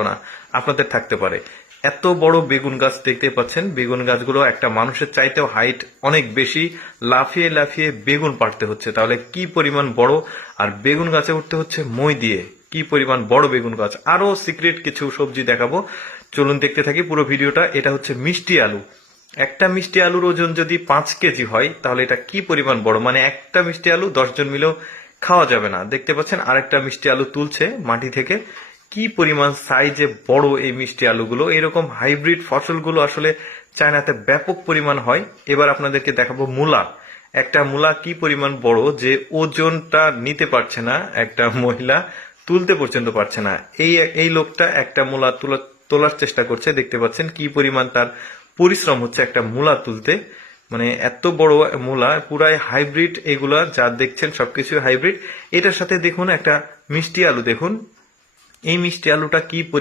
না আপনাদের থাকতে পারে। এত বড় বেগুন গাছ দেখতে পাচ্ছেন, বেগুন গাছগুলো একটা মানুষের চাইতেও হাইট অনেক বেশি, লাফিয়ে লাফিয়ে বেগুন পাড়তে হচ্ছে, তাহলে কি পরিমাণ বড়। আর বেগুন গাছে উঠতে হচ্ছে মই দিয়ে, কি পরিমাণ বড় বেগুন গাছ। আরো সিক্রেট কিছু সবজি দেখাবো, চলুন দেখতে থাকি পুরো ভিডিওটা। এটা হচ্ছে মিষ্টি আলু। একটা মিষ্টি আলুর ওজন যদি 5 কেজি হয় তাহলে এটা কি পরিমাণ বড়, মানে একটা মিষ্টি আলু 10 জন মিলেও খাওয়া যাবে না। দেখতে পাচ্ছেন আরেকটা মিষ্টি আলু তুলছে মাটি থেকে, কি পরিমাণ সাইজে বড় এই মিষ্টি আলুগুলো। এরকম হাইব্রিড ফসলগুলো আসলে চায়নাতে ব্যাপক পরিমাণ হয়। এবার আপনাদেরকে দেখাবো মূলা। একটা মূলা কি পরিমাণ বড় যে ওজনটা নিতে পারছে না একটা মহিলা, তুলতে পর্যন্ত পারছে না। এই এই লোকটা একটা মূলা তোলার চেষ্টা করছে, দেখতে পাচ্ছেন কি পরিমাণ তার পরিশ্রম হচ্ছে একটা মূলা তুলতে। মানে এত বড় মূলা, পুরাই হাইব্রিড এগুলা যা দেখছেন সবকিছু হাইব্রিড। এটার সাথে দেখুন একটা মিষ্টি আলু, দেখুন এই মিষ্টি আলুটা কি পরিমাণ